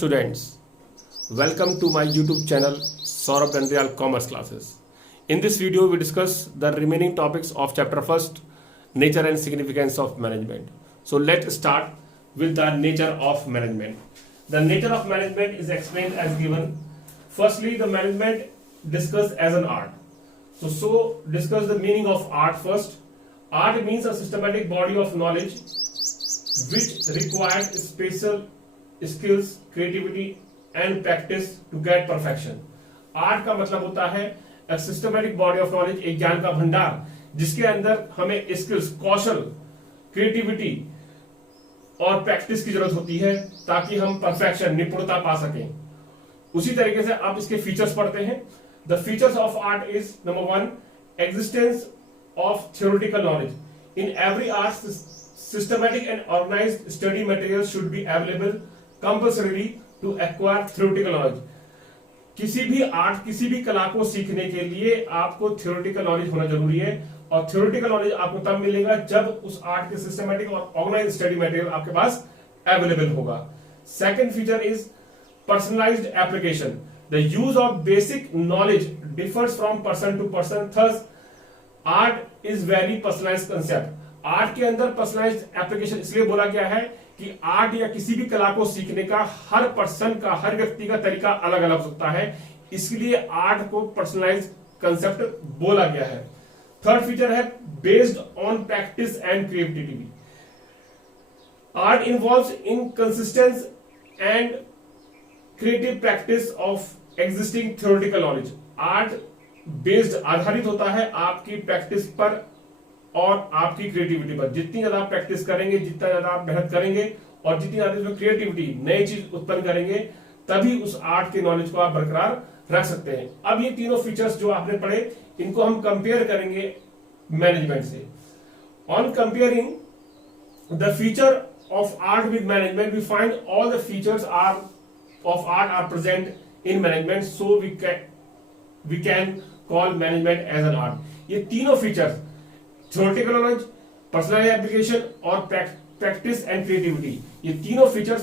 students, welcome to my YouTube channel Saurabh Dandiyal Commerce Classes. In this video we discuss the remaining topics of chapter 1st, nature and significance of management. So let's start with the nature of management. The nature of management is explained as given. Firstly, the management discussed as an art. So discuss the meaning of art first. Art means a systematic body of knowledge which requires special skills, creativity and practice to get perfection. Art का मतलब होता है a systematic body of knowledge, एक ज्ञान का भंडार जिसके अंदर हमें स्किल्स, कौशल, क्रिएटिविटी और प्रैक्टिस की जरूरत होती है ताकि हम परफेक्शन, निपुणता पा सकें. उसी तरीके से आप इसके फीचर्स पढ़ते हैं. The features of art is number 1, existence of theoretical knowledge. In every art systematic and organized study materials should be available compulsorily to acquire theoretical knowledge. किसी भी आर्ट, किसी भी कला को सीखने के लिए आपको थियोरेटिकल नॉलेज होना जरूरी है और थियोरेटिकल नॉलेज आपको तब मिलेगा जब उस आर्ट के सिस्टमैटिक और ऑर्गेनाइज्ड स्टडी मटेरियल आपके पास अवेलेबल होगा. Second feature is personalised application. The use of basic knowledge differs from person to person. Thus art is very personalised concept. Art के अंदर पर्सनलाइज्ड एप्लीकेशन इसलिए बोला गया है कि आर्ट या किसी भी कला को सीखने का हर पर्सन का, हर व्यक्ति का तरीका अलग अलग होता है, इसलिए आर्ट को पर्सनलाइज्ड कंसेप्ट बोला गया है. थर्ड फीचर है based on practice and creativity. Art involves in consistence and creative practice of existing theoretical knowledge. Art based, आधारित होता है आपकी प्रैक्टिस पर और आपकी क्रिएटिविटी पर. जितनी ज्यादा आप प्रैक्टिस करेंगे, जितना ज्यादा आप मेहनत करेंगे और जितनी ज्यादा इसमें क्रिएटिविटी, नई चीज उत्पन्न करेंगे, तभी उस आर्ट के नॉलेज को आप बरकरार रख सकते हैं. अब ये तीनों फीचर्स जो आपने पढ़े, इनको हम कंपेयर करेंगे मैनेजमेंट से. On comparing the feature of art with management we find all the features of art are present in management, so we can call management as an art. ये तीनों features, theoretical knowledge, personal application और practice and creativity, ये तीनों features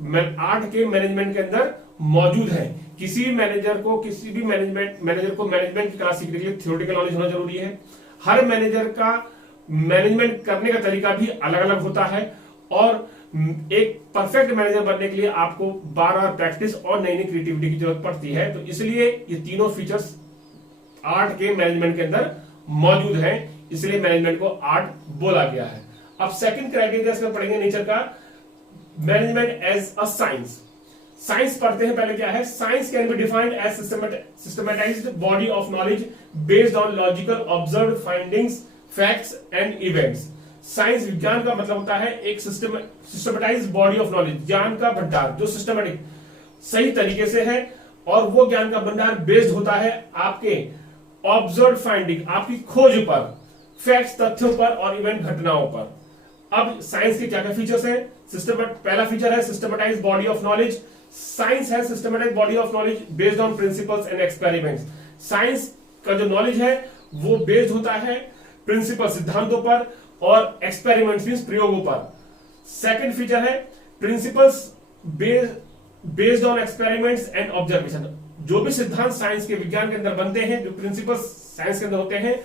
art के management के अंदर मौजूद हैं. किसी भी मैनेजर को मैनेजमेंट की कला सीखने के लिए थ्योरेटिकल नॉलेज होना जरूरी है. हर मैनेजर का मैनेजमेंट करने का तरीका भी अलग अलग होता है और एक परफेक्ट मैनेजर बनने के लिए आपको बार-बार प्रैक्टिस और नई नई क्रिएटिविटी की जरूरत पड़ती है. तो इसलिए ये तीनों फीचर्स आर्ट के मैनेजमेंट के अंदर मौजूद हैं, इसलिए मैनेजमेंट को आर्ट बोला गया है. अब सेकंड क्राइटेरिया इसमें पढ़ेंगे नेचर का, management as a science. Science पढ़ते हैं. पहले क्या है? Science can be defined as systematized body of knowledge based on logical observed findings, facts and events. Science, विज्ञान का मतलब होता है एक सिस्टमैटाइज्ड बॉडी ऑफ नॉलेज, ज्ञान का भंडार जो सिस्टमैटिक, सही तरीके से है, और वो ज्ञान का भंडार बेस्ड होता है आपके ऑब्जर्व फाइंडिंग, आपकी खोज पर, फैक्ट्स, तथ्यों पर और इवेंट, घटनाओं पर. अब साइंस के क्या क्या फीचर्स हैं? पहला फीचर है सिस्टमैटाइज्ड बॉडी ऑफ नॉलेज. साइंस है systematic body of knowledge based on principles and experiments. Science का जो नॉलेज है वो बेस्ड होता है प्रिंसिपल, सिद्धांतों पर, और एक्सपेरिमेंट्स मींस प्रयोगों पर. सेकंड फीचर है principles based on experiments and observation. जो भी सिद्धांत साइंस के, विज्ञान के अंदर बनते हैं, जो प्रिंसिपल्स साइंस के अंदर होते हैं,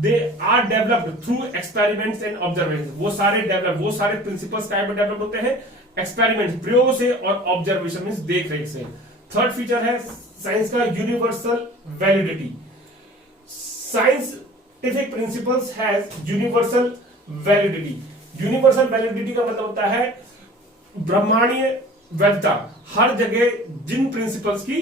they are developed through experiments and observation. वो सारे प्रिंसिपल्स क्या डेवलप होते हैं? एक्सपेरिमेंट, प्रयोगों से, और ऑब्जर्वेशन मींस देख रेख से. थर्ड फीचर है साइंस का universal validity. Scientific principles has universal validity. Universal validity का मतलब होता है ब्रह्मांडीय वैधता. हर जगह जिन प्रिंसिपल्स की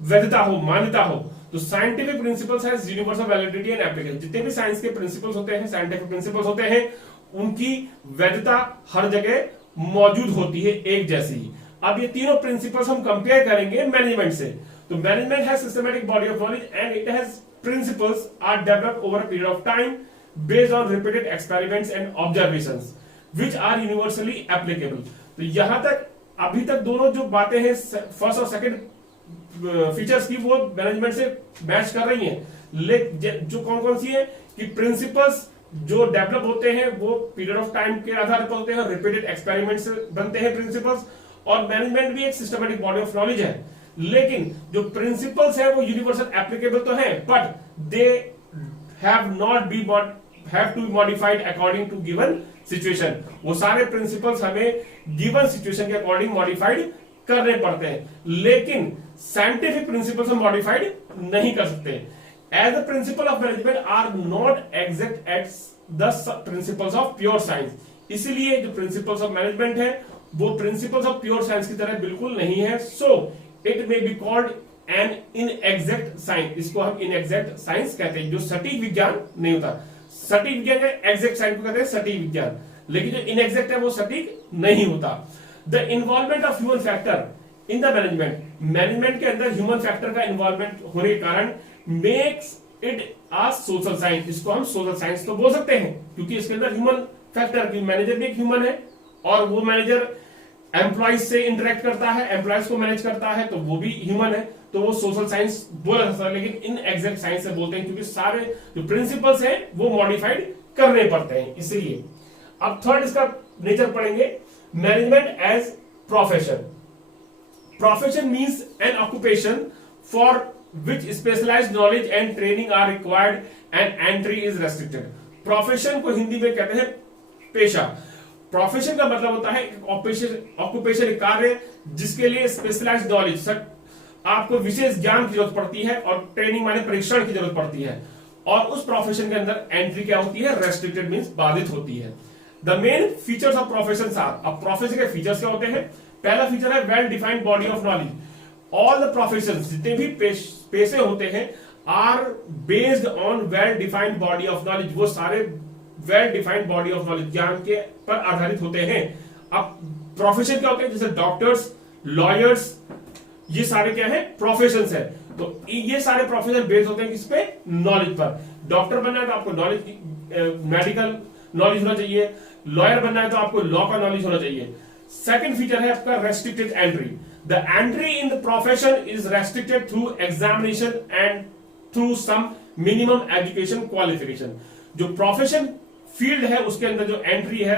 वैधता हो, मान्यता हो, तो scientific principles has universal validity and application. जितने भी साइंस के प्रिंसिपल्स होते हैं, साइंटिफिक प्रिंसिपल्स होते हैं, उनकी वैधता हर जगह मौजूद होती है, एक जैसी ही. अब ये तीनों प्रिंसिपल्स हम कंपेयर करेंगे मैनेजमेंट से. तो management has systematic body of knowledge and it has principles are developed over a period of time based on repeated experiments and observations which are universally applicable. तो यहां तक, अभी तक दोनों जो बातें हैं फर्स्ट और सेकंड फीचर्स की, वो मैनेजमेंट से मैच कर रही हैं. जो कौन कौन सी है कि प्रिंसिपल्स जो डेवलप होते हैं वो पीरियड ऑफ टाइम के आधार पर होते हैं, रिपीटेड एक्सपेरिमेंट से बनते हैं प्रिंसिपल्स, और मैनेजमेंट भी एक सिस्टमेटिक बॉडी ऑफ नॉलेज है, लेकिन जो प्रिंसिपल्स है वो यूनिवर्सल एप्लीकेबल तो है, but they have to be modified according to given situation. वो सारे प्रिंसिपल्स हमें गिवन सिचुएशन के अकॉर्डिंग मॉडिफाइड करने पड़ते हैं, लेकिन साइंटिफिक प्रिंसिपल्स हम मॉडिफाइड नहीं कर सकते। As the principle of management are not exact at the principles of pure science. इसलिए जो प्रिंसिपल्स ऑफ मैनेजमेंट है वो प्रिंसिपल्स ऑफ प्योर साइंस की तरह बिल्कुल नहीं है। So it may be called an inexact science. इसको हम इनएग्जैक्ट साइंस कहते हैं, जो सटीक विज्ञान नहीं होता। सटीक विज्ञान का एग्जैक्ट साइंस को कहते हैं सटीक विज्ञान, लेकिन जो इनएग्जैक्ट है वो सटीक नहीं होता। The involvement of human factor in the management के अंदर ह्यूमन फैक्टर का इन्वॉल्वमेंट होने के कारण makes it a social science. इसको हम सोशल साइंस तो बोल सकते हैं, क्योंकि इसके अंदर ह्यूमन फैक्टर की मैनेजर भी एक ह्यूमन है, और वो मैनेजर एम्प्लॉइज से इंटरेक्ट करता है, एम्प्लॉइज को मैनेज करता है, तो वो भी ह्यूमन है, तो वो सोशल साइंस बोला जाता है। लेकिन इन एग्जैक्ट साइंस से बोलते हैं, क्योंकि सारे जो प्रिंसिपल्स हैं वो मॉडिफाइड करने पड़ते हैं, इसलिए। अब थर्ड इसका नेचर पढ़ेंगे, management as profession. Profession means an occupation for which specialised knowledge and training are required and entry is restricted. Profession को हिंदी में कहते हैं पेशा। प्रोफेशन का मतलब होता है ऑक्यूपेशन, कार्य जिसके लिए स्पेशलाइज्ड नॉलेज, आपको विशेष ज्ञान की जरूरत पड़ती है, और ट्रेनिंग माने परीक्षण की जरूरत पड़ती है, और उस प्रोफेशन के अंदर एंट्री क्या होती है, रेस्ट्रिक्टेड मींस बाधित होती है। The main features of profession are, अब प्रोफेशन के फीचर्स क्या होते हैं। पहला फीचर है well defined body of knowledge. All the profession, जितने भी पेशे होते हैं, are based on well defined body of knowledge. वो सारे well defined body of knowledge, ज्ञान के पर आधारित होते हैं। अब प्रोफेशन क्या होते हैं, जैसे डॉक्टर्स, लॉयर्स, ये सारे क्या है, प्रोफेशंस है। तो ये सारे प्रोफेशन बेस्ड होते हैं किस पे, नॉलेज पर। डॉक्टर बनना है तो आपको नॉलेज, मेडिकल नॉलेज होना चाहिए। लॉयर बनना है तो आपको लॉ का नॉलेज होना चाहिए। सेकंड फीचर है आपका restricted entry. The entry in the profession is restricted through examination and through some minimum education qualification. जो प्रोफेशन फील्ड है उसके अंदर जो एंट्री है,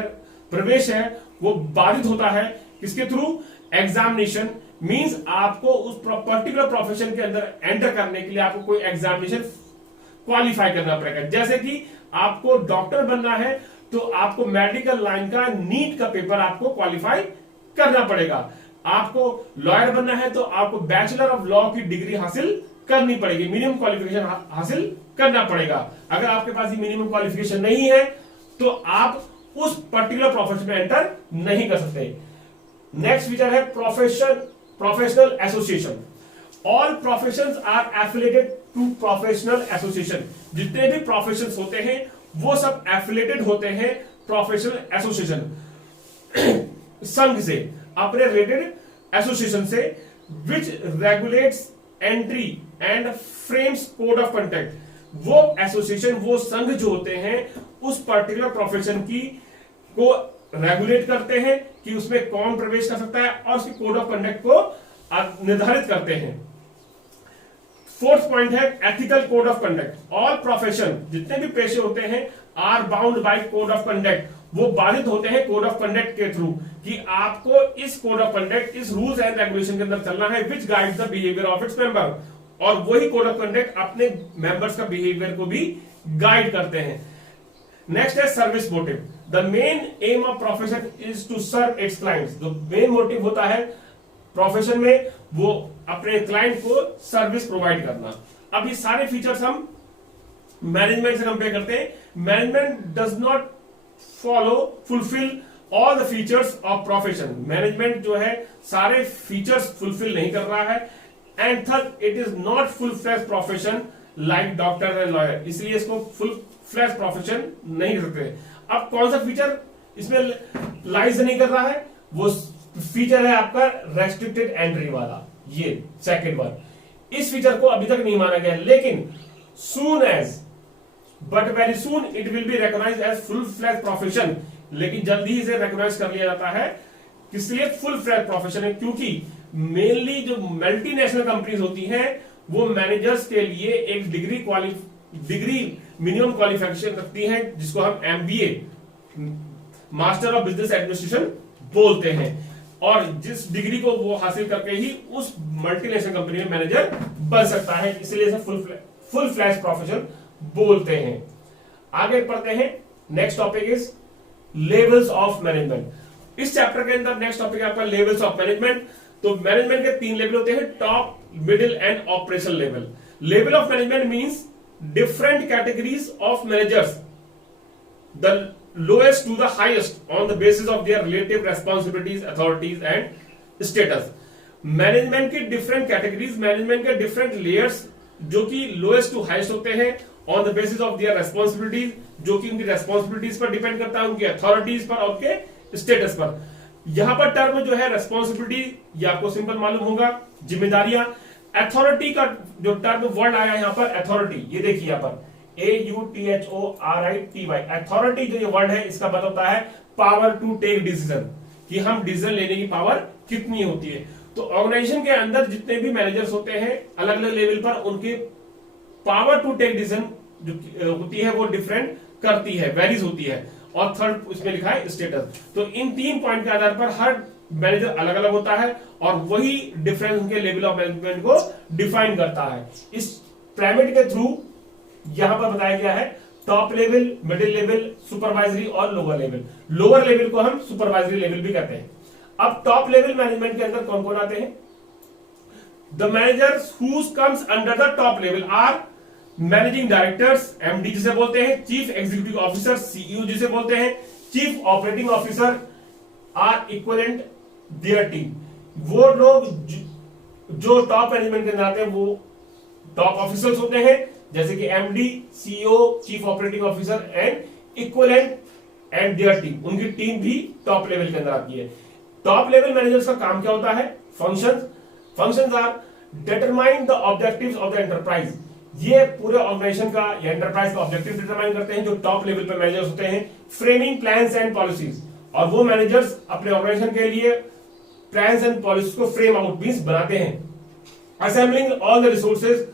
प्रवेश है, वो बाधित होता है किसके थ्रू, एग्जामिनेशन। मींस आपको उस पर्टिकुलर प्रोफेशन के अंदर एंटर करने के लिए आपको कोई एग्जामिनेशन क्वालिफाई करना पड़ेगा। जैसे कि आपको डॉक्टर बनना है तो आपको मेडिकल लाइन का नीट का पेपर आपको क्वालिफाई करना पड़ेगा। आपको लॉयर बनना है तो आपको बैचलर ऑफ लॉ की डिग्री हासिल करनी पड़ेगी, मिनिमम क्वालिफिकेशन हासिल करना पड़ेगा। अगर आपके पास ये मिनिमम क्वालिफिकेशन नहीं है तो आप उस पर्टिकुलर प्रोफेशन में एंटर नहीं कर सकते। नेक्स्ट फीचर है professional association. All professions are affiliated to professional association. जितने भी प्रोफेशंस होते हैं वो सब एफिलिएटेड होते हैं प्रोफेशनल एसोसिएशन संघ से, अपने रिलेटेड एसोसिएशन से, which regulates entry and frames code of conduct. वो एसोसिएशन, वो संघ जो होते हैं उस पर्टिकुलर प्रोफेशन की को रेगुलेट करते हैं कि उसमें कौन प्रवेश कर सकता है, और उसके कोड ऑफ कंडक्ट को निर्धारित करते हैं। फोर्थ पॉइंट है ethical code of conduct. All profession, जितने भी पेशे होते हैं, are bound by code of conduct. वो बाधित होते हैं कोड ऑफ कंडक्ट के थ्रू कि आपको इस कोड ऑफ कंडक्ट, इस रूल्स एंड रेगुलेशन के अंदर चलना है, which guides the behaviour of its member. और वही कोड ऑफ कंडक्ट अपने मेंबर्स का बिहेवियर को भी गाइड करते हैं। नेक्स्ट है service motive. The main aim of profession is to serve its clients. जो मेन मोटिव होता है प्रोफेशन में, वो अपने क्लाइंट को सर्विस प्रोवाइड करना। अब ये सारे फीचर्स हम मैनेजमेंट से कंपेयर करते हैं। Management does not fulfil all the features of profession. Management जो है सारे फीचर्स फुलफिल नहीं कर रहा है। And third, it is not full fledged profession like doctor and lawyer. इसलिए इसको फुल फ्लैश प्रोफेशन नहीं करते। अब कौन सा फीचर इसमें लाइज नहीं कर रहा है, वो फीचर है आपका रेस्ट्रिक्टेड एंट्री वाला, ये सेकंड वन। इस फीचर को अभी तक नहीं माना गया, लेकिन soon as but very soon it will be recognised as full fledged profession. लेकिन जल्दी ही इसे रिकॉग्नाइज कर लिया जाता है, किसलिए फुल फ्लैश प्रोफेशन है, क्योंकि मेनली जो मल्टीनेशनल कंपनीज होती हैं वो मैनेजर्स के लिए एक डिग्री मिनिमम क्वालिफिकेशन रखती है, जिसको हम MBA, master of business administration बोलते हैं। और जिस डिग्री को वो हासिल करके ही उस मल्टीनेशनल कंपनी में मैनेजर बन सकता है, इसलिए इसे फुल फ्लैश प्रोफेशन बोलते हैं। आगे पढ़ते हैं। Next topic is levels of management. इस चैप्टर के अंदर नेक्स्ट टॉपिक है आपका लेवल्स ऑफ मैनेजमेंट। तो मैनेजमेंट के 3 लेवल होते हैं, top, middle and operational level. Level of management means different categories of managers, the lowest to the highest on the basis of their relative responsibilities, authorities and status. Management की different categories, management के different layers जो कि lowest to highest होते हैं on the basis of there responsibilities, जो कि उनकी responsibilities पर डिपेंड करता है, उनकी अथॉरिटीज पर और उनके स्टेटस पर। यहां पर टर्म जो है रेस्पॉन्सिबिलिटी, ये आपको सिंपल मालूम होगा, जिम्मेदारियां। अथॉरिटी का जो टर्म वर्ड आया यहां पर अथॉरिटी, ये देखिए यहां पर AUTHORITY, अथॉरिटी जो ये वर्ड है इसका मतलब होता है पावर टू टेक डिसीजन, कि हम डिसीजन लेने की पावर कितनी होती है। तो ऑर्गेनाइजेशन के अंदर जितने भी मैनेजर्स होते हैं अलग अलग लेवल पर, उनके पावर टू टेक डिसीजन जो होती है वो डिफरेंट करती है, वेरीज होती है। और थर्ड इसमें लिखा है स्टेटस। तो इन 3 पॉइंट के आधार पर हर मैनेजर अलग अलग होता है और वही डिफरेंस उनके लेवल ऑफ मैनेजमेंट को डिफाइन करता है। इस पिरामिड के थ्रू यहां पर बताया गया है top level, middle level, supervisory और लोअर लेवल। लोअर लेवल को हम सुपरवाइजरी लेवल भी कहते हैं। अब टॉप लेवल मैनेजमेंट के अंदर कौन कौन आते हैं? The managers whose comes under the top level are managing directors, MD जिसे बोलते हैं, चीफ एग्जीक्यूटिव ऑफिसर, CEO जिसे बोलते हैं, chief operating officer or equivalent their team. वो लोग जो टॉप मैनेजमेंट के अंदर आते हैं वो टॉप ऑफिसर्स होते हैं, जैसे कि MD, CEO, chief operating officer and equivalent and their team. उनकी टीम भी टॉप लेवल के अंदर आती है। टॉप लेवल मैनेजर्स का काम क्या होता है? Functions are determine the objectives of the enterprise. ये पूरे ऑर्गेनाइजेशन का या एंटरप्राइज का ऑब्जेक्टिव डिटरमाइन करते हैं जो टॉप लेवल पर मैनेजर्स होते हैं। फ्रेमिंग प्लान्स एंड पॉलिसीज, और वो मैनेजर्स अपने ऑर्गेनाइजेशन के लिए प्लान्स एंड पॉलिसीज को फ्रेम आउट मींस बनाते हैं। असेंबलिंग ऑल द रिसोर्सेज,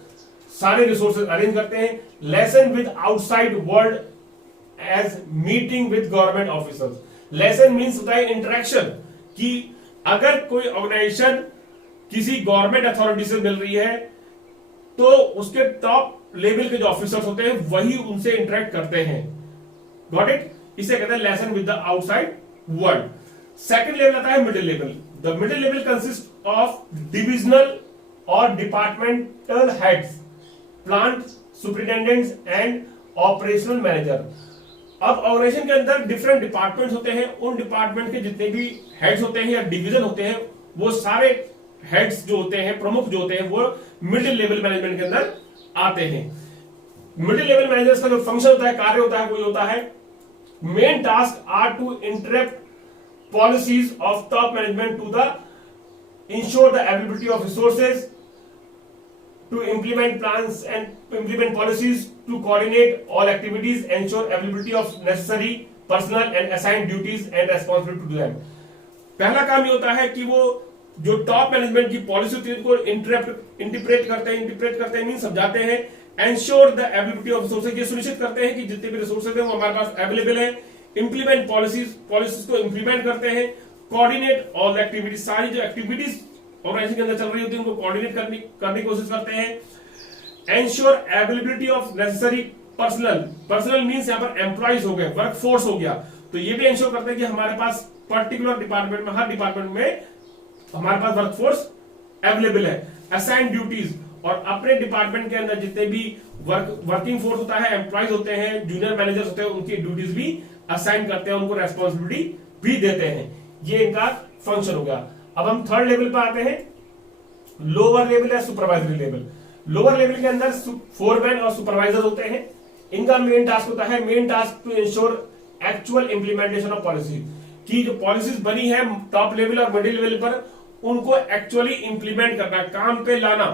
सारे रिसोर्सेज अरेंज करते हैं। Liaison with outside world as meeting with government officers. Liaison means होता है इंटरेक्शन, कि अगर कोई ऑर्गेनाइजेशन किसी गवर्नमेंट अथॉरिटी से मिल रही है तो उसके टॉप लेवल के जो ऑफिसर्स होते हैं वही उनसे इंटरेक्ट करते हैं। Got it? इसे कहते हैं liaison with the outside world. Second level आता है middle level. The middle level consist of divisional और departmental heads, plant superintendents and operational manager. अब ऑर्गेनाइजेशन के अंदर डिफरेंट डिपार्टमेंट्स होते हैं, उन डिपार्टमेंट के जितने भी हेड्स होते हैं या डिवीजन होते हैं, वो सारे हेड्स जो होते हैं, प्रमुख जो होते हैं, वो मिडिल लेवल मैनेजमेंट के अंदर आते हैं। मिडिल लेवल मैनेजर्स का जो फंक्शन होता है, कार्य होता है, वो होता है main task are to interpret policies of top management to the ensure the availability of resources, to implement plans and to implement policies, to coordinate all activities, ensure availability of necessary personnel and assign duties and responsibility to them। पहला काम ये होता है कि वो जो top management की policy होती है उनको इंटरप्रेट करते हैं मीन समझाते हैं। Ensure the availability of resources, ये सुनिश्चित करते हैं कि जितने भी रिसोर्सेज हैं वो हमारे पास अवेलेबल है। इंप्लीमेंट पॉलिसीज को इंप्लीमेंट करते हैं। कोऑर्डिनेट ऑल एक्टिविटीज, सारी जो एक्टिविटीज ऑर्गेनाइजेशन के अंदर चल रही होती है उनको कोऑर्डिनेट करने की कोशिश करते हैं। Ensure availability of necessary personal means यहां पर एम्प्लॉइज हो गए, वर्क फोर्स हो गया, तो ये भी एंश्योर करते हैं कि हमारे पास पर्टिकुलर डिपार्टमेंट में, हर डिपार्टमेंट में हमारे पास वर्क फोर्स अवेलेबल है। असाइन ड्यूटीज, और अपने डिपार्टमेंट के अंदर जितने भी वर्किंग फोर्स होता है, एम्प्लॉइज होते हैं, जूनियर मैनेजर्स होते हैं, उनकी ड्यूटीज भी असाइन करते हैं, उनको रेस्पॉन्सिबिलिटी भी देते हैं। ये इनका फंक्शन हो गया। अब हम थर्ड लेवल पर आते हैं। लोअर लेवल है सुपरवाइजरी लेवल। लोअर लेवल के अंदर फोरमैन और सुपरवाइजर होते हैं। इनका मेन टास्क होता है to ensure actual implementation of policy, की जो पॉलिसीज बनी है टॉप लेवल और मिडिल लेवल पर उनको एक्चुअली इंप्लीमेंट करना, काम पे लाना,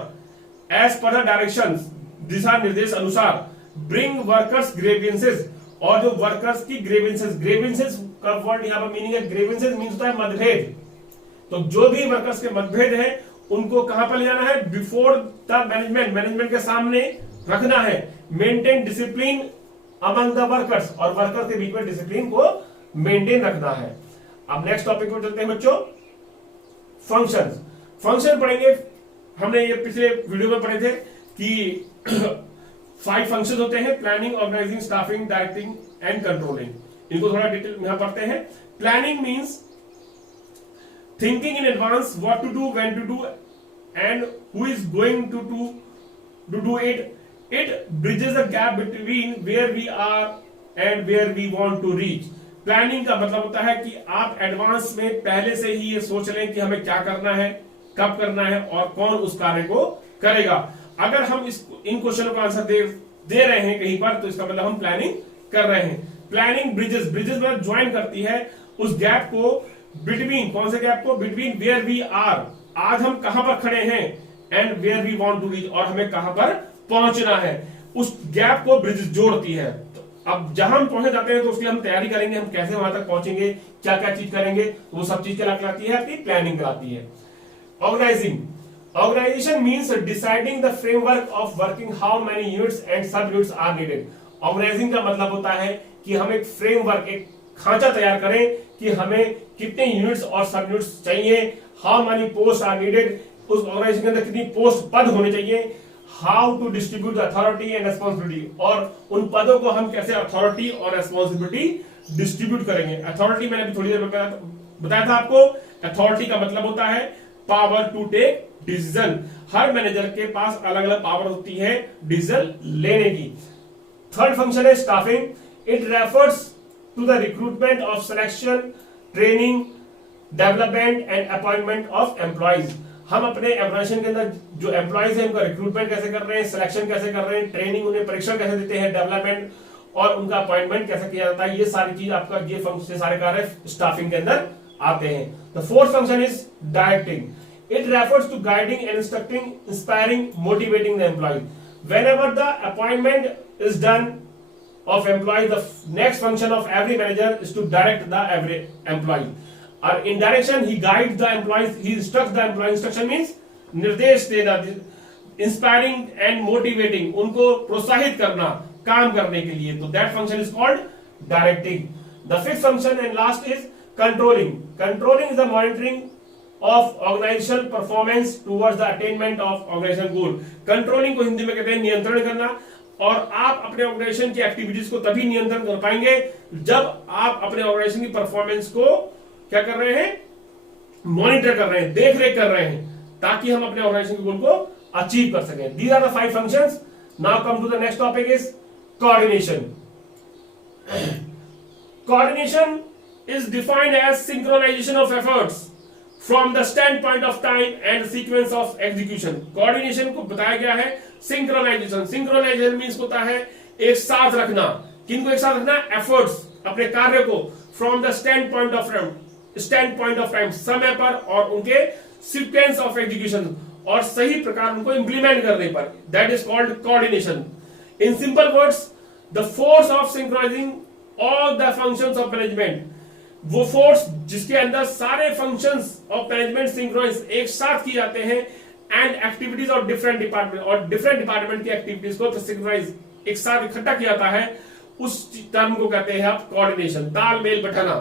एज पर द डायरेक्शंस, दिशा निर्देश अनुसार। ब्रिंग वर्कर्स ग्रीवेंसेस, और जो वर्कर्स की ग्रीवेंसेस का वर्ड यहाँ पर मीनिंग है, ग्रीवेंसेस मीन्स होता है मतभेद। तो जो भी वर्कर्स के मतभेद है उनको कहां पर ले जाना है? बिफोर द मैनेजमेंट के सामने रखना है। Maintain discipline among the workers, और वर्कर्स के बीच में डिसिप्लिन को मेंटेन रखना है। अब नेक्स्ट टॉपिक पर चलते हैं बच्चों। फंक्शंस। फंक्शन पढ़ेंगे, हमने ये पिछले वीडियो में पढ़े थे कि 5 फंक्शंस होते हैं, planning, organising, staffing, directing and controlling. इनको थोड़ा डिटेल में पढ़ते हैं। Planning means thinking in advance what to do, when to do and who is going to do it. It bridges a gap between where we are and where we want to reach. Planning का मतलब होता है कि आप advance में पहले से ही ये सोच लें कि हमें क्या करना है, कब करना है और कौन उस कार्य को करेगा। अगर हम इन क्वेश्चनों का आंसर दे रहे हैं कहीं पर, तो इसका मतलब हम प्लानिंग कर रहे हैं। प्लानिंग ब्रिजेस मतलब ज्वाइन करती है उस गैप को बिटवीन, कौन से गैप को, बिटवीन वेयर वी आर, आज हम कहां पर खड़े हैं, and where we want to reach, और हमें कहां पर पहुंचना है, उस गैप को ब्रिजेस जोड़ती है। तो अब जहां हम पहुंचे जाते हैं तो उसके लिए हम तैयारी करेंगे, हम कैसे वहां तक पहुंचेंगे, क्या क्या चीज करेंगे, वो सब चीज क्या कहलाती है, आपकी प्लानिंग कहलाती है। Organising, organisation means deciding the framework of working, how many units and sub units are needed. Organising का मतलब होता है कि हम एक फ्रेमवर्क, एक खांचा तैयार करें कि हमें कितने यूनिट्स और सब यूनिट्स चाहिए, how many post are needed, उस ऑर्गेनाइजेशन के अंदर कितनी पोस्ट, पद होने चाहिए, how to distribute authority and responsibility, और उन पदों को हम कैसे अथॉरिटी और रेस्पॉन्सिबिलिटी डिस्ट्रीब्यूट करेंगे। अथॉरिटी मैंने अभी थोड़ी देर में बताया था आपको। अथॉरिटी का मतलब होता है पावर टू टेक डिसीजन। हर मैनेजर के पास अलग अलग पावर होती है डिसीजन लेने की। थर्ड फंक्शन है staffing. It refers to the recruitment of selection, training, development and appointment of employees. हम अपने ऑर्गेनाइजेशन के अंदर जो एम्प्लॉइज हैं उनका रिक्रूटमेंट कैसे कर रहे हैं, सिलेक्शन कैसे कर रहे हैं, ट्रेनिंग, उन्हें परीक्षण कैसे देते हैं, डेवलपमेंट और उनका अपॉइंटमेंट कैसे किया जाता है, ये सारी चीज आपका ये फंक्शन, सारे कार्य स्टाफिंग के अंदर आते हैं। The fourth function is directing. It refers to guiding and instructing, inspiring, motivating the employ. Whenever the appointment is done of employee, the next function of every manager is to direct the every employee. Or in direction, he guides the employees, he instructs the employee. Instruction means निर्देश देना, inspiring and motivating, उनको प्रोत्साहित करना काम करने के लिए, तो that function is called directing. The fifth function and last is controlling. Controlling is the monitoring of organizational performance towards the attainment of organizational goal. Controlling को हिंदी में कहते हैं नियंत्रण करना, और आप अपने ऑर्गेनाइजेशन की एक्टिविटीज को तभी नियंत्रण कर पाएंगे जब आप अपने ऑर्गेनाइजेशन की परफॉर्मेंस को क्या कर रहे हैं, मॉनिटर कर रहे हैं, देख रेख कर रहे हैं, ताकि हम अपने ऑर्गेनाइजेशन के गोल को अचीव कर सकें। These are the 5 functions. Now come to the next topic is coordination. Coordination is defined as synchronisation of efforts from the stand point of time and sequence of execution. Coordination को बताया गया है synchronisation. Synchronisation means होता है एक साथ रखना। किनको एक साथ रखना, एफर्ट्स, अपने कार्य को, from the stand point of time, समय पर, और उनके सीक्वेंस ऑफ एग्जीक्यूशन, और सही प्रकार उनको इंप्लीमेंट करने पर, that is called coordination. In simple words, the force of synchronising all the functions of management, वो फोर्स जिसके अंदर सारे फंक्शंस ऑफ मैनेजमेंट सिंक्रोनाइज एक साथ किए जाते हैं, and activities of different department, और डिफरेंट डिपार्टमेंट की एक्टिविटीज को सिंक्रोनाइज एक साथ इकट्ठा किया जाता है, उस टर्म को कहते हैं आप कोऑर्डिनेशन, तालमेल बैठाना।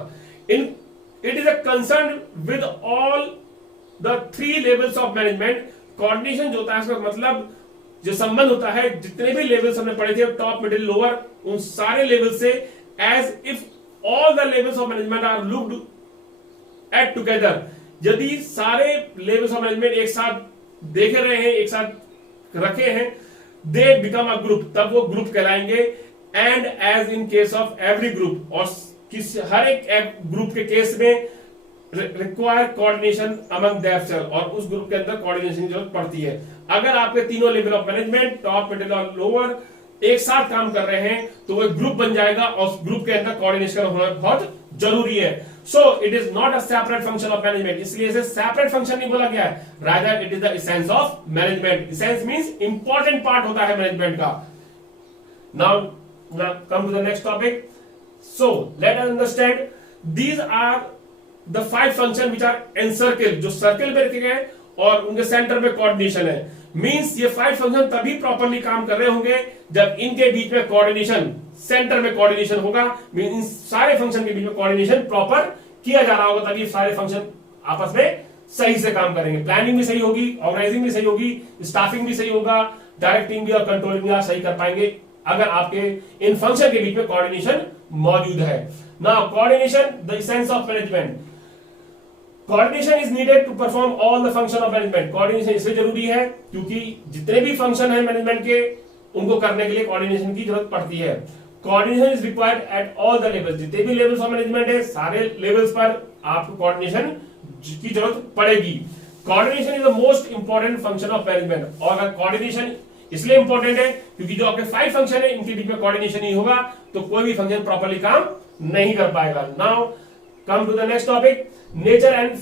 It is a concern with all the 3 levels of management. Coordination जो होता है इसका मतलब जो संबंध होता है, जितने भी लेवल्स हमने पढ़े थे, टॉप, मिडिल, लोअर, उन सारे लेवल से, as if all the levels of management are looked at together. यदि सारे लेवल्स ऑफ मैनेजमेंट एक साथ देख रहे हैं, एक साथ रखे हैं, दे बिकम अ ग्रुप, तब वो ग्रुप कहलाएंगे। And as in case of every group, और हर एक ग्रुप के केस में रिक्वायर कोऑर्डिनेशन अमंग देमसेल्फ, और उस ग्रुप के अंदर कोऑर्डिनेशन की जरूरत पड़ती है। अगर आपके तीनों level of management, top, middle और लोअर, एक साथ काम कर रहे हैं, तो वो ग्रुप बन जाएगा, और उस ग्रुप के अंदर कोऑर्डिनेशन होना बहुत जरूरी है। So it is not a separate function of management, इसलिए इसे सेपरेट फंक्शन नहीं बोला गया है, rather it is the essence of management. Essence means important part होता है मैनेजमेंट का। Now come to the next topic. So let us understand these are the 5 function which are encircle, जो circle में रखे गए और उनके सेंटर में कोऑर्डिनेशन है। मींस ये 5 फंक्शन तभी प्रॉपर्ली काम कर रहे होंगे जब इनके बीच में कोऑर्डिनेशन, सेंटर में कोऑर्डिनेशन होगा। मींस इन सारे फंक्शन के बीच में कोऑर्डिनेशन प्रॉपर किया जा रहा होगा, तभी सारे फंक्शन आपस में सही से काम करेंगे। प्लानिंग भी सही होगी, ऑर्गेनाइजिंग भी सही होगी, स्टाफिंग भी सही होगा, डायरेक्टिंग भी और कंट्रोलिंग भी आप सही कर पाएंगे अगर आपके इन फंक्शन के बीच में कोऑर्डिनेशन मौजूद है। Now coordination the essence of management. Coordination is needed to perform all the function of management. Coordination इसलिए जरूरी है क्योंकि जितने भी फंक्शन है मैनेजमेंट के उनको करने के लिए कोऑर्डिनेशन की जरूरत पड़ती है। Coordination is required at all the levels. जितने भी लेवल्स ऑफ मैनेजमेंट है सारे लेवल्स पर आपको कोऑर्डिनेशन की जरूरत पड़ेगी। Coordination is the most important function of management. और अगर कोऑर्डिनेशन इसलिए इंपॉर्टेंट है क्योंकि जो आपके 5 फंक्शन है इनके बीच में कोऑर्डिनेशन नहीं होगा तो कोई भी फंक्शन प्रॉपर्ली काम नहीं कर पाएगा। Now come to the next topic, nature and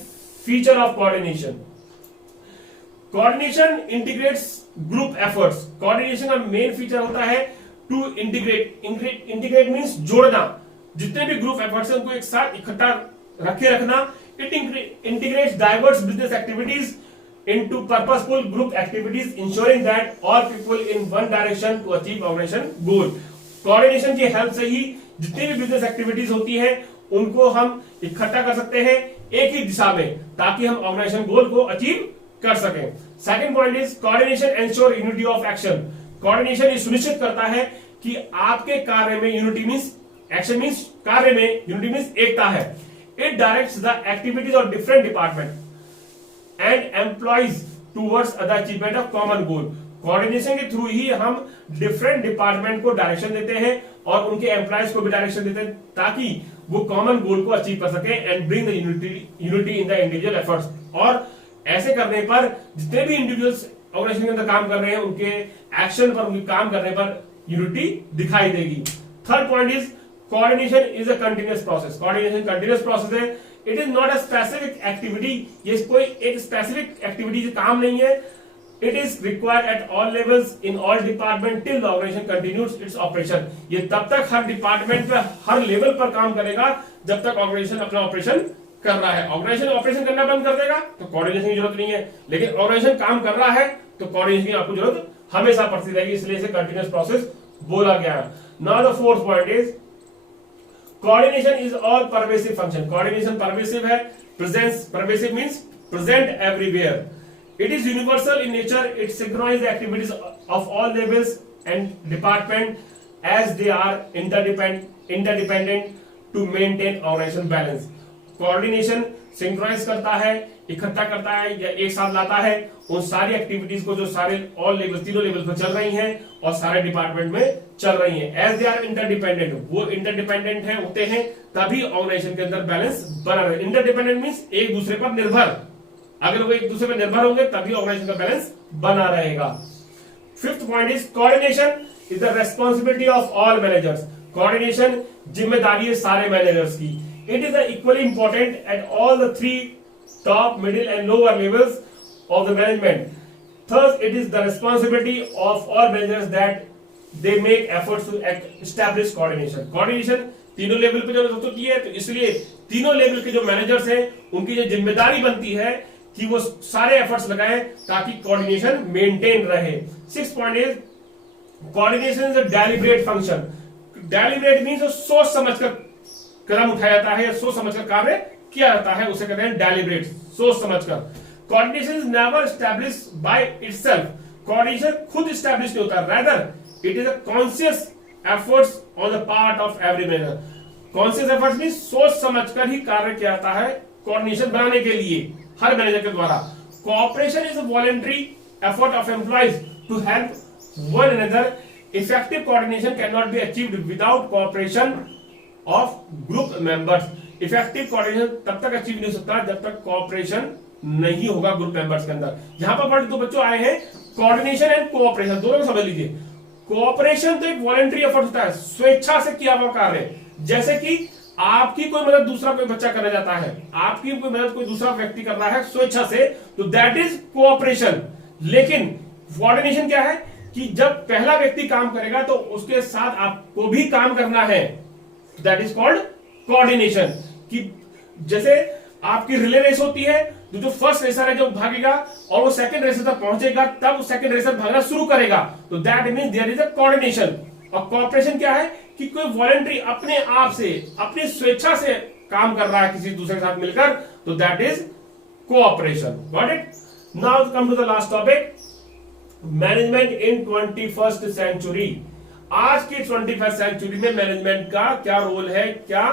feature of coordination. Coordination integrates group efforts. Coordination का मेन फीचर होता है टू इंटीग्रेट। इंटीग्रेट मींस जोड़ना, जितने भी ग्रुप एफर्ट्स हैं उनको एक साथ इकट्ठा रखे रखना। It integrates diverse business activities into purposeful group activities, ensuring that all people in one direction to achieve organization goal. Coordination की हेल्प से ही जितनी भी बिजनेस एक्टिविटीज होती है उनको हम इकट्ठा कर सकते हैं एक ही दिशा में ताकि हम ऑर्गेनाइजेशन गोल को अचीव कर सकें। Second point is coordination ensure unity of action. Coordination ये सुनिश्चित करता है कि आपके कार्य में यूनिटी मींस एक्शन मींस कार्य में यूनिटी मींस एकता है। It directs the activities of different department and employees towards the achievement of common goal. Coordination के थ्रू ही हम डिफरेंट डिपार्टमेंट को डायरेक्शन देते हैं और उनके एम्प्लॉइज को भी डायरेक्शन देते हैं ताकि वो कॉमन गोल को अचीव कर सके and bring the unity in the individual efforts. और ऐसे करने पर जितने भी इंडिविजुअल्स ऑर्गेनाइजेशन के अंदर काम कर रहे हैं उनके एक्शन पर, उनके काम करने पर यूनिटी दिखाई देगी। Third point is coordination is a continuous process. Coordination continuous process है। It is not a specific activity. ये कोई एक स्पेसिफिक एक्टिविटी काम नहीं है। It is required at all levels in all department till the organisation continues its operation. ये तब तक हर डिपार्टमेंट पे हर लेवल पर काम करेगा जब तक ऑर्गेनाइजेशन अपना ऑपरेशन कर रहा है। ऑर्गेनाइजेशन ऑपरेशन करना बंद कर देगा तो कोऑर्डिनेशन की जरूरत नहीं है, लेकिन ऑर्गेनाइजेशन काम कर रहा है तो कोऑर्डिनेशन की आपको जरूरत हमेशा पड़ती रहेगी, इसलिए इसे कंटिन्यूअस प्रोसेस बोला गया है। Now the fourth point is coordination is all pervasive function. Coordination pervasive है। Presence, pervasive means present everywhere. It is universal in nature. It synchronise the activities of all levels and department as they are interdependent to maintain organisation balance. Coordination synchronise करता है, इकट्ठा करता है या एक साथ लाता है उन सारी एक्टिविटीज को जो सारे ऑल लेवल, तीनों लेवल पर चल रही हैं और सारे डिपार्टमेंट में चल रही हैं। एज दे आर इंटरडिपेंडेंट, वो इंटरडिपेंडेंट है होते हैं तभी ऑर्गेनाइजेशन के अंदर बैलेंस बना रहे। इंटरडिपेंडेंट मींस एक दूसरे पर निर्भर। अगर वो एक दूसरे पर निर्भर होंगे तभी ऑर्गेनाइजेशन का बैलेंस बना रहेगा। Fifth point is coordination is the responsibility of all managers. Coordination जिम्मेदारी है सारे मैनेजर्स की। It is equally important at all the 3 top, middle and lower levels of the management. Thus, it is the responsibility of all managers that they make efforts to establish coordination. Coordination तीनों level पे जरूरत होती है तो इसलिए तीनों level के जो मैनेजर्स हैं उनकी जो जिम्मेदारी बनती है कि वो सारे एफर्ट्स लगाएं ताकि कोऑर्डिनेशन मेंटेन रहे। 6th point is coordination is a deliberate function. Deliberate means सोच समझकर कदम उठाया जाता है या सोच समझकर कार्य किया जाता है, उसे कहते हैं डेलिब्रेट, सोच समझकर। Coordination is never establish by itself. Coordination खुद एस्टैब्लिश नहीं होता, rather it is a conscious efforts on the part of every manager. Conscious efforts means सोच समझकर ही कार्य किया जाता है कोऑर्डिनेशन बनाने के लिए हर मैनेजर के द्वारा। Cooperation is a voluntary effort of employees to help one another. Effective coordination can not be achieved without cooperation of group members. Effective coordination तब तक अचीव नहीं हो सकता जब तक कोऑपरेशन नहीं होगा ग्रुप मेंबर्स के अंदर। यहां पर दो बच्चों आए हैं, कोऑर्डिनेशन एंड कोऑपरेशन, दोनों को समझ लीजिए। कोऑपरेशन तो एक वॉलंटरी एफर्ट होता है, स्वेच्छा से किया हुआ कार्य। जैसे कि आपकी कोई मदद दूसरा कोई बच्चा करना चाहता है, आपकी कोई मदद कोई दूसरा व्यक्ति कर रहा है स्वेच्छा से, तो दैट इज कोऑपरेशन। लेकिन कोऑर्डिनेशन क्या है कि जब पहला व्यक्ति काम करेगा तो उसके साथ आपको भी काम करना है, दैट इज कॉल्ड कोऑर्डिनेशन। कि जैसे आपकी रिले रेस होती है तो जो फर्स्ट रेसर है जो भागेगा और वो सेकंड रेसर तक पहुंचेगा तब सेकंड रेसर भागना शुरू करेगा, तो that means there is a coordination. और कोऑपरेशन क्या है कि कोई वॉलंटरी अपने आप से अपनी स्वेच्छा से काम कर रहा है किसी दूसरे के साथ मिलकर, तो that is cooperation. Got it? Now come to the last topic, management in 21st century. आज की 21st सेंचुरी में मैनेजमेंट का क्या रोल है, क्या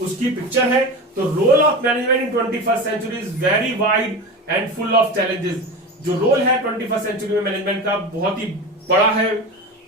उसकी पिक्चर है। तो role of management in 21st century is very wide and full of challenges. जो रोल है 21st सेंचुरी में मैनेजमेंट का बहुत ही बड़ा है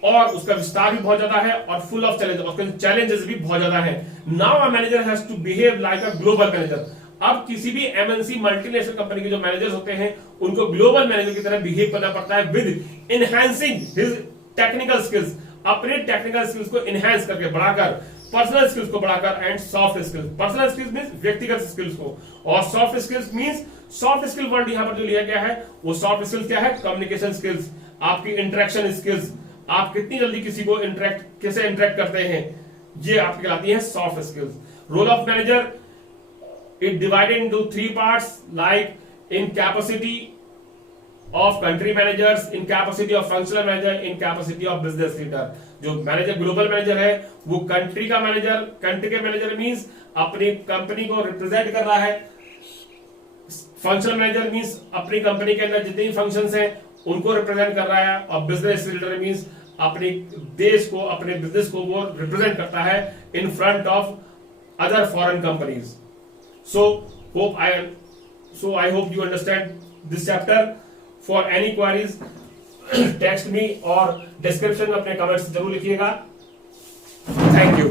और उसका विस्तार भी बहुत ज्यादा है और फुल ऑफ चैलेंजेस, उसके चैलेंजेस भी बहुत ज्यादा है। Now a manager has to behave like a global manager. अब किसी भी एमएनसी मल्टीनेशनल कंपनी के जो मैनेजर्स होते हैं उनको ग्लोबल मैनेजर की तरह बिहेव करना पड़ता है with enhancing his technical skills, अपने टेक्निकल स्किल्स को इनहैंस करके बढ़ाकर, पर्सनल स्किल्स को बढ़ाकर and soft skills. Personal skills means व्यक्तिगत स्किल्स को, और soft skills means, soft skill word यहां पर जो लिया गया है वो सॉफ्ट स्किल्स क्या है, कम्युनिकेशन स्किल्स, आपकी इंटरेक्शन स्किल्स, आप कितनी जल्दी किसी को कैसे इंटरेक्ट करते हैं, ये आपकी कहलाती है soft skills. Role of manager it divided into 3 parts, like in capacity of country managers, in capacity of functional manager, in capacity of business leader। जो मैनेजर ग्लोबल मैनेजर है वो कंट्री का मैनेजर, कंट्री के manager means अपनी company को represent कर रहा है। फंक्शनल मैनेजर मींस अपनी कंपनी के अंदर जितने भी फंक्शंस हैं उनको रिप्रेजेंट कर रहा है, और बिजनेस लीडर मींस अपने देश को, अपने बिजनेस को वो रिप्रेजेंट करता है in front of other foreign companies. So I hope you understand this chapter. For any queries, text me और description में अपने comments जरूर लिखिएगा। Thank you.